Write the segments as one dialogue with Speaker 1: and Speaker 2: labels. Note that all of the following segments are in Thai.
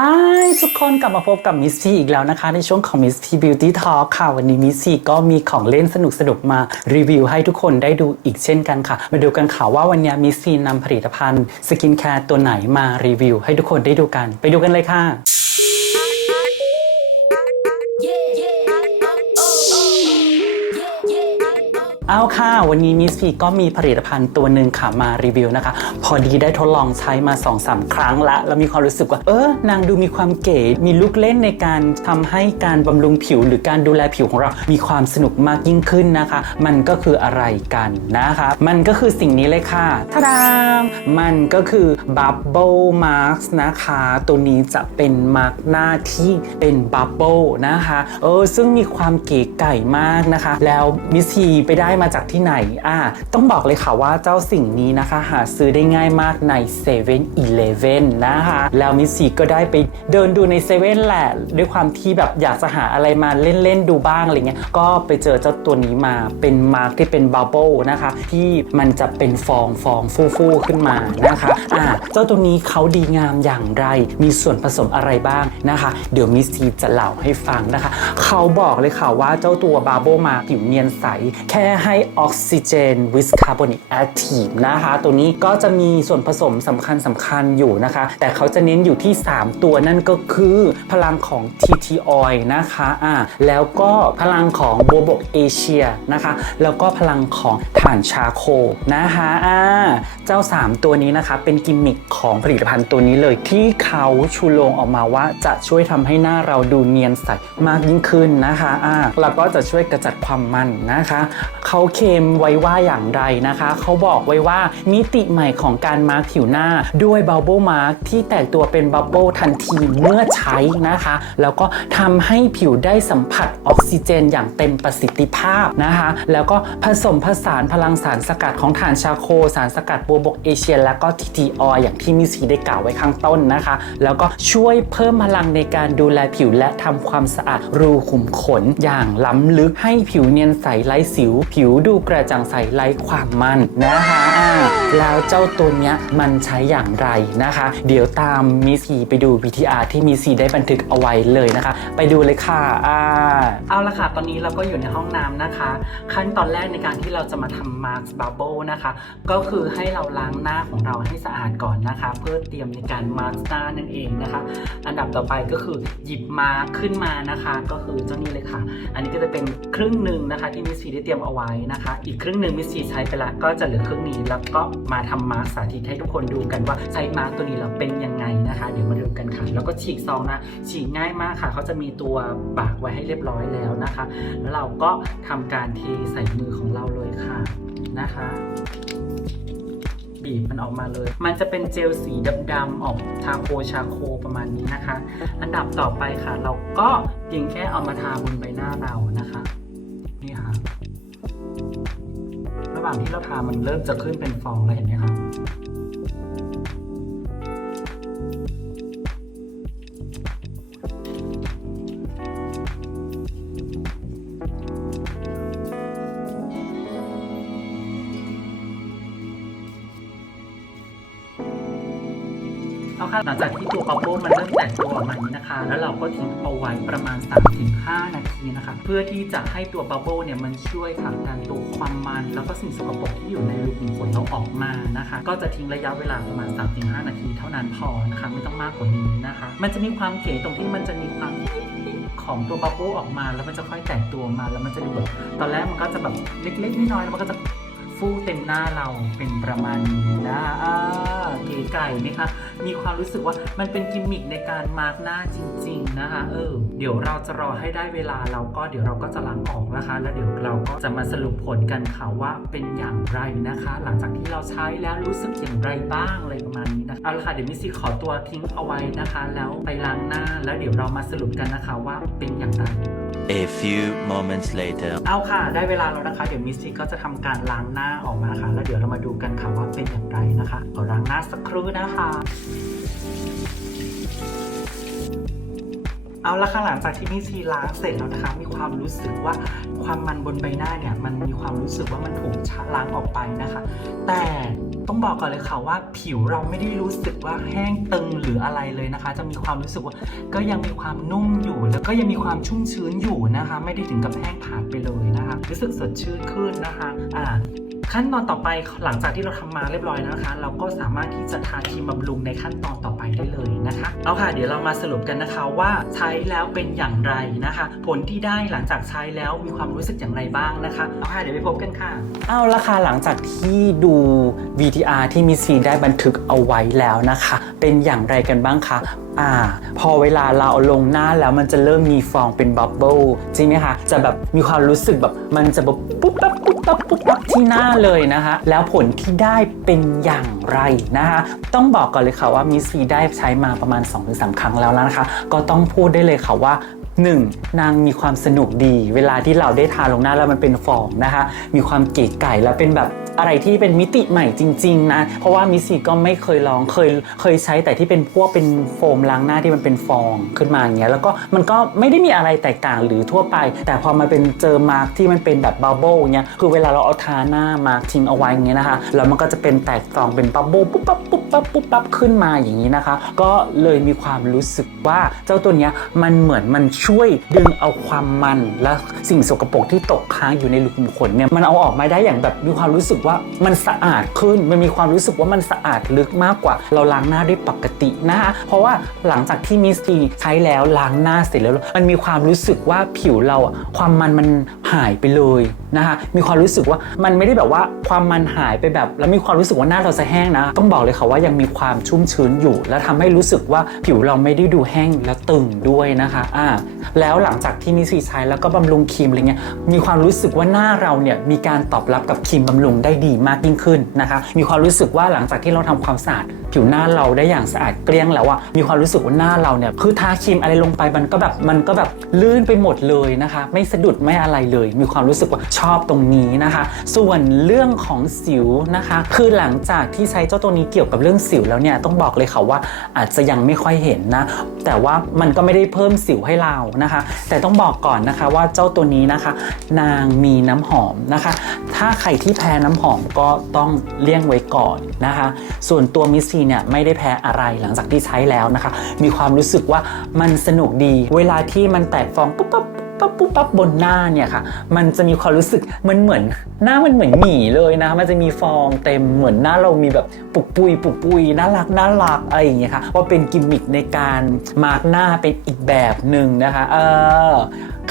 Speaker 1: Hi ทุกคนกลับมาพบกับมิสซีอีกแล้วนะคะ ในช่วงของมิสซีบิวตี้ทอค่ะ วันนี้มิสซีก็มีของเล่นสนุกสนุกมารีวิวให้ทุกคนได้ดูอีกเช่นกันค่ะ มาดูกันค่ะว่าวันนี้มิสซีนำผลิตภัณฑ์สกินแคร์ตัวไหนมารีวิวให้ทุกคนได้ดูกัน ไปดูกันเลยค่ะ เอาค่ะ วันนี้มิสพีก็มีผลิตภัณฑ์ตัวหนึ่งค่ะมารีวิวนะคะ พอดีได้ทดลองใช้มา2อสาครั้งละ แล้วมีความรู้สึกว่า เออนางดูมีความเก๋มีลูกเล่นในการทำให้การบำรุงผิว หรือการดูแลผิวของเรา มีความสนุกมากยิ่งขึ้นนะคะ มันก็คืออะไรกันนะคะ มันก็คือสิ่งนี้เลยค่ะทาดามมันก็คือ Bubble Mask นะคะ ตัวนี้จะเป็นมาร์กหน้าที่เป็น Bubble นะคะเออซึ่งมีความเก๋ไก่มากนะคะ แล้วมิสซีไปได้มาจากที่ไหนอ่าต้องบอกเลยค่ะว่าเจ้าสิ่งนี้นะคะ หาซื้อได้ง่ายมากใน7 e เ e ่ e อเนะคะ แล้วมิสซีก็ได้ไปเดินดูในเซเว่นแหละ ด้วยความที่แบบอยากจะหาอะไรมาเล่น ๆ ดูบ้างอะไรเงี้ยก็ไปเจอเจ้าตัวนี้มาเป็นมาร์กที่เป็นบับเบิลนะคะ ที่มันจะเป็นฟองฟองฟู่ๆขึ้นมานะคะอ่าเจ้าตัวนี้เขาดีงามอย่างไร มีส่วนผสมอะไรบ้างนะคะ เดี๋ยวมิสซีจะเล่าให้ฟังนะคะ เขาบอกเลยค่ะว่าเจ้าตัวบาโบมาผิวเนียนใสแค่ให้ออกซิเจนวิสคาร์บอนิกแอคทีฟนะคะ ตัวนี้ก็จะมีส่วนผสมสำคัญสำคัญอยู่นะคะ แต่เขาจะเน้นอยู่ที่ 3 ตัวนั่นก็คือพลังของ TT Oil นะคะอ่าแล้วก็พลังของโบบกเอเชียนะคะ แล้วก็พลังของถ่านชาโคนะคะอ่าเจ้า 3 ตัวนี้นะคะ เป็นกิมมิคของผลิตภัณฑ์ตัวนี้เลยที่เขาชูโรงออกมาว่าจะช่วยทำให้หน้าเราดูเนียนใสมากยิ่งขึ้นนะคะอ่าแล้วก็จะช่วยกระจัดความมันนะคะเขาเคมไว้ว่าอย่างไรนะคะ เขาบอกไว้ว่ามิติใหม่ของการมาร์คผิวหน้าด้วยบับเบิลมาร์คที่แตกตัวเป็นบับเบิลทันทีเมื่อใช้นะคะ แล้วก็ทำให้ผิวได้สัมผัสออกซิเจนอย่างเต็มประสิทธิภาพนะคะ แล้วก็ผสมผสานพลังสารสกัดของถ่านชาโค สารสกัดบัวบกเอเชีย และก็ทีทีออยอย่างที่มิสซีได้กล่าวไว้ข้างต้นนะคะ แล้วก็ช่วยเพิ่มพลังในการดูแลผิวและทำความสะอาดรูขุมขนอย่างล้ำลึกให้ผิวเนียนใสไร้สิวผิวดูกระจ่างใสไร้ความมันนะคะอ่าแล้วเจ้าตัวเนี้ยมันใช้อย่างไรนะคะ เดี๋ยวตามมิสซีไปดู VTR ที่มิสซีได้บันทึกเอาไว้เลยนะคะ ไปดูเลยค่ะอ่าเอาละค่ะ ตอนนี้เราก็อยู่ในห้องน้ำนะคะ ขั้นตอนแรกในการที่เราจะมาทำมาร์ s บับเบิลนะคะ ก็คือให้เราล้างหน้าของเราให้สะอาดก่อนนะคะ เพื่อเตรียมในการมาร์ s หน้านั่นเองนะคะ อันดับต่อไปก็คือหยิบมาขึ้นมานะคะ ก็คือเจ้านี้เลยค่ะ อันนี้ก็จะเป็นครึ่งหนึ่งนะคะ ที่มิสซีได้เตรียมเอาไว้นะคะ อีกครึ่งหนึ่งมิสซีใช้ไปละก็จะเหลือครึ่งนี้แล้วก็มาทำมาร์คสาธิตให้ทุกคนดูกันว่าใช้มาร์คตัวนี้แล้วเป็นยังไงนะคะ เดี๋ยวมาดูกันค่ะ แล้วก็ฉีกซองนะ ฉีกง่ายมากค่ะเขาจะมีตัวปากไว้ให้เรียบร้อยแล้วนะคะ แล้วเราก็ทำการเทใส่มือของเราเลยค่ะนะคะบีบมันออกมาเลย มันจะเป็นเจลสีดำๆออกชาโคชาโคประมาณนี้นะคะ อันดับต่อไปค่ะ เราก็เพียงแค่เอามาทาบนใบหน้าเรานะคะ ระหว่างที่เราทามันเริ่มจะขึ้นเป็นฟองแล้วเห็นไหมครับ อาค่ะหลังจากที่ตัวบับเบิ้มันเริ่มแตกตัวออกมานี้นะคะ แล้วเราก็ทิ้งเอาไว้ประมาณ 3-5 นาทีนะคะ เพื่อที่จะให้ตัวบับเบิ้ลเนี่ยมันช่วยผลักดันตัวความมัน แล้วก็สิ่งสกปรกที่อยู่ในรูขุมขนเราออกมานะคะ ก็จะทิ้งระยะเวลาประมาณ 3-5 นาทีเท่านั้นพอนะคะไม่ต้องมากกว่านี้นะคะ มันจะมีความเก๋ตรงที่มันจะมีความของตัวบับเบิ้ลออกมาแล้วมันจะค่อยแตกตัวมาแล้วมันจะดูแบบตอนแรกมันก็จะแบบเล็กๆน้อยๆแล้วมันก็จะ ฟูเต็มหน้าเราเป็นประมาณนี้นะเก๋ไก่ไหมคะ มีความรู้สึกว่ามันเป็นกิมมิคในการมาร์กหน้าจริง ๆ นะคะ เออ เดี๋ยวเราจะรอให้ได้เวลาเราก็เดี๋ยวเราก็จะล้างออกนะคะ แล้วเดี๋ยวเราก็จะมาสรุปผลกันค่ะว่าเป็นอย่างไรนะคะ หลังจากที่เราใช้แล้วรู้สึกอย่างไรบ้างอะไรประมาณนี้นะเอาละค่ะเดี๋ยวมิสซี่ขอตัวทิ้งเอาไว้นะคะ แล้วไปล้างหน้าแล้วเดี๋ยวเรามาสรุปกันนะคะว่าเป็นอย่างไร
Speaker 2: A few moments later.
Speaker 1: เอาค่ะ ได้เวลาแล้วนะคะ เดี๋ยวมิสซี่ก็จะทำการล้างหน้าออกมาค่ะ แล้วเดี๋ยวเรามาดูกันค่ะว่าเป็นอย่างไรนะคะขอล้างหน้าสักครู่นะคะเอาละค่ะหลังจากที่มิสซี่ล้างเสร็จแล้วนะคะมีความรู้สึกว่าความมันบนใบหน้าเนี่ยมันมีความรู้สึกว่ามันถูกชะล้างออกไปนะคะ แต่ ต้องบอกก่อนเลยค่ะว่าผิวเราไม่ได้รู้สึกว่าแห้งตึงหรืออะไรเลยนะคะ จะมีความรู้สึกว่าก็ยังมีความนุ่มอยู่ แล้วก็ยังมีความชุ่มชื้นอยู่นะคะ ไม่ได้ถึงกับแห้งผานไปเลยนะคะ รู้สึกสดชื่นขึ้นนะคะอ่าขั้นตอนต่อไปหลังจากที่เราทำมาเรียบร้อยแล้วนะคะ เราก็สามารถที่จะทาครีมบำรุงในขั้นตอน นะคะ เอาค่ะ เดี๋ยวเรามาสรุปกันนะคะว่าใช้แล้วเป็นอย่างไรนะคะ ผลที่ได้หลังจากใช้แล้วมีความรู้สึกอย่างไรบ้างนะคะ เอาค่ะ เดี๋ยวไปพบกันค่ะ เอาละค่ะหลังจากที่ดู VTR ที่มิสซีได้บันทึกเอาไว้แล้วนะคะ เป็นอย่างไรกันบ้างคะ อ่า พอเวลาเราเอาลงหน้าแล้วมันจะเริ่มมีฟองเป็นบับเบิ้ลจริงไหมคะ จะแบบมีความรู้สึกแบบมันจะแบบปุ๊บปั๊บปุ๊บปั๊บปุ๊บปั๊บที่หน้าเลยนะคะ แล้วผลที่ได้เป็นอย่างไรนะคะ ต้องบอกก่อนเลยค่ะว่ามิสซีได้ใช้มาประมาณ 2-3 ครั้งแล้วนะคะ ก็ต้องพูดได้เลยค่ะว่า 1. นางมีความสนุกดี เวลาที่เราได้ทาลงหน้าแล้วมันเป็นฟองนะคะ มีความเก๋ไก่แล้วเป็นแบบ อะไรที่เป็นมิติใหม่จริง ๆ นะ เพราะว่ามิสซี่ก็ไม่เคยลองเคยเคยใช้แต่ที่เป็นพวกเป็นโฟมล้างหน้าที่มันเป็นฟองขึ้นมาอย่างเงี้ยแล้วก็มันก็ไม่ได้มีอะไรแตกต่างหรือทั่วไป แต่พอมาเป็นเจอมาร์กที่มันเป็นแบบบับเบิลเงี้ยคือเวลาเราเอาทาหน้ามาร์กทิ้งเอาไว้เงี้ยนะคะแล้วมันก็จะเป็นแตกฟองเป็นบับเบิลปุ๊บปั๊บปุ๊บปั๊บปุ๊บปั๊บขึ้นมาอย่างนี้นะคะ ก็เลยมีความรู้สึกว่าเจ้าตัวเนี้ยมันเหมือนมันช่วยดึงเอาความมันและสิ่งสกปรกที่ตกค้างอยู่ในรูขุมขนเนี่ยมันเอาออกมาได้อย่างแบบมีความรู้สึกว่ามันสะอาดขึ้น มันมีความรู้สึกว่ามันสะอาดลึกมากกว่า เราล้างหน้าด้วยปกตินะคะเพราะว่าหลังจากที่มิสทีใช้แล้วล้างหน้าเสร็จแล้ว มันมีความรู้สึกว่าผิวเราความมันมันหายไปเลยนะคะมีความรู้สึกว่ามันไม่ได้แบบว่าความมันหายไปแบบ แล้วมีความรู้สึกว่าหน้าเราจะแห้งนะ ต้องบอกเลยค่ะว่ายังมีความชุ่มชื้นอยู่ และทำให้รู้สึกว่าผิวเราไม่ได้ดูแห้งและตึงด้วยนะคะอ่าแล้วหลังจากที่มิสซีใช้แล้วก็บำรุงครีมอะไรเงี้ยมีความรู้สึกว่าหน้าเราเนี่ยมีการตอบรับกับครีมบำรุงได้ดีมากยิ่งขึ้นนะคะ มีความรู้สึกว่าหลังจากที่เราทำความสะอาดผิวหน้าเราได้อย่างสะอาดเกลี้ยงแล้วอะมีความรู้สึกว่าหน้าเราเนี่ยคือทาครีมอะไรลงไปมันก็แบบมันก็แบบลื่นไปหมดเลยนะคะ ไม่สะดุดไม่อะไรเลย มีความรู้สึกว่าชอบตรงนี้นะคะ ส่วนเรื่องของสิวนะคะ คือหลังจากที่ใช้เจ้าตัวนี้เกี่ยวกับเรื่องสิวแล้วเนี่ยต้องบอกเลยค่ะว่าอาจจะยังไม่ค่อยเห็นนะ แต่ว่ามันก็ไม่ได้เพิ่มสิวให้เรานะคะ แต่ต้องบอกก่อนนะคะว่าเจ้าตัวนี้นะคะ นางมีน้ำหอมนะคะ ถ้าใครที่แพ้น้ำหอมก็ต้องเลี่ยงไว้ก่อนนะคะ ส่วนตัวมิสซีเนี่ยไม่ได้แพ้อะไรหลังจากที่ใช้แล้วนะคะ มีความรู้สึกว่ามันสนุกดี เวลาที่มันแตกฟองปุ๊บปั๊บปั๊บปุ๊บปั๊บบนหน้าเนี่ยค่ะ มันจะมีความรู้สึกมันเหมือน หน้ามันเหมือนหมีเลยนะ มันจะมีฟองเต็มเหมือนหน้าเรามีแบบปุกปุยปุกปุยน่ารักน่ารักอะไรอย่างเงี้ยค่ะว่าเป็นกิมมิคในการมาร์กหน้าเป็นอีกแบบหนึ่งนะคะ เออ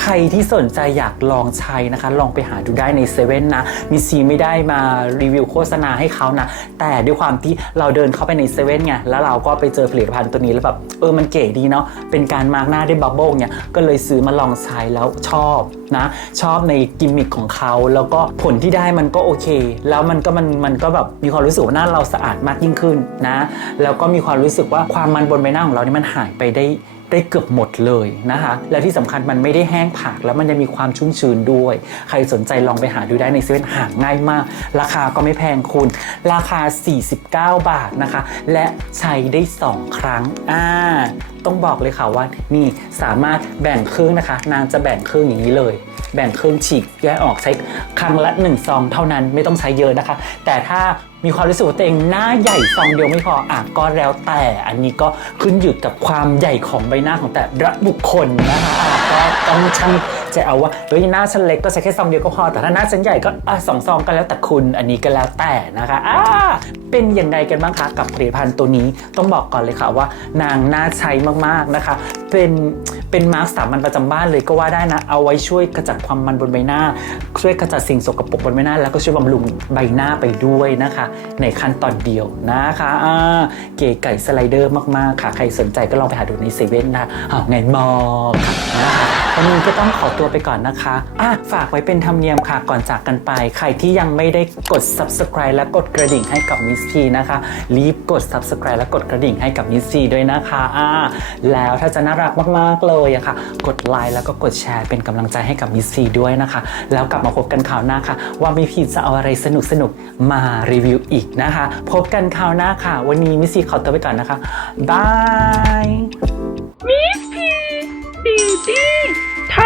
Speaker 1: ใครที่สนใจอยากลองใช้นะคะ ลองไปหาดูได้ในเซเว่นนะมิซีไม่ได้มารีวิวโฆษณาให้เขานะ แต่ด้วยความที่เราเดินเข้าไปในเซเว่นไง แล้วเราก็ไปเจอผลิตภัณฑ์ตัวนี้แล้วแบบ เออ มันเก๋ดีเนาะ เป็นการมาร์กหน้าด้วยบับเบิ้ลเนี่ย ก็เลยซื้อมาลองใช้แล้วชอบนะ ชอบในกิมมิคของเขา แล้วก็ผลที่ได้มันก็โอเค แล้วมันก็มันมันก็แบบมีความรู้สึกว่าหน้าเราสะอาดมากยิ่งขึ้นนะ แล้วก็มีความรู้สึกว่าความมันบนใบหน้าของเรานี่มันหายไปได้ ได้เกือบหมดเลยนะคะ และที่สำคัญมันไม่ได้แห้งผักแล้วมันยังมีความชุ่มชื้นด้วย ใครสนใจลองไปหาดูได้ในเซเว่นหาง่ายมาก ราคาก็ไม่แพงคุณ ราคา 49 บาทนะคะ และใช้ได้ 2 ครั้งอ่า ต้องบอกเลยค่ะว่านี่สามารถแบ่งครึ่งนะคะ นางจะแบ่งครึ่งอย่างนี้เลย แบ่งครึ่งฉีกแยกออกใช้ครั้งละ1ซองเท่านั้นไม่ต้องใช้เยอะนะคะ แต่ถ้ามีความรู้สึกว่าตัวเองหน้าใหญ่ซองเดียวไม่พออะก็แล้วแต่อันนี้ก็ขึ้นอยู่กับความใหญ่ของใบหน้าของแต่ละบุคคลนะคะอะก็ต้องช่างใจเอาว่าเฮ้ยหน้าฉันเล็กก็ใช้แค่ซองเดียวก็พอแต่ถ้าหน้าฉันใหญ่ก็อะสองซองก็แล้วแต่คุณอันนี้ก็แล้วแต่นะคะอ่า เป็นอย่างไรกันบ้างคะกับผลิตภัณฑ์ตัวนี้ต้องบอกก่อนเลยค่ะว่านางน่าใช้มากๆนะคะ เป็นเป็นมาร์คสามัญประจำบ้านเลยก็ว่าได้นะ เอาไว้ช่วยขจัดความมันบนใบหน้า ช่วยขจัดสิ่งสกปรกบนใบหน้า แล้วก็ช่วยบำรุงใบหน้าไปด้วยนะคะ ในขั้นตอนเดียวนะคะอ่าเก๋ไก่สไลเดอร์มากๆค่ะ ใครสนใจก็ลองไปหาดูในเซเว่นนะเอาไงมอค่ะนะคะ วันนี้ก็ต้องขอตัวไปก่อนนะคะอะฝากไว้เป็นธรรมเนียมค่ะก่อนจากกันไป ใครที่ยังไม่ได้กด subscribe และกดกระดิ่งให้กับมิสทีนะคะ รีบกด subscribe และกดกระดิ่งให้กับมิสทีด้วยนะคะอ่าแล้วถ้าจะน่ารักมากๆเลยอะค่ะ กดไลค์แล้วก็กดแชร์เป็นกำลังใจให้กับมิสซีด้วยนะคะ แล้วกลับมาพบกันข่าวหน้าค่ะ ว่ามิพีจะเอาอะไรสนุกสนุกๆมารีวิวอีกนะคะ พบกันข่าวหน้าค่ะ วันนี้มิสซีขอตัวไปก่อนนะคะบาย
Speaker 3: Miss 弟弟他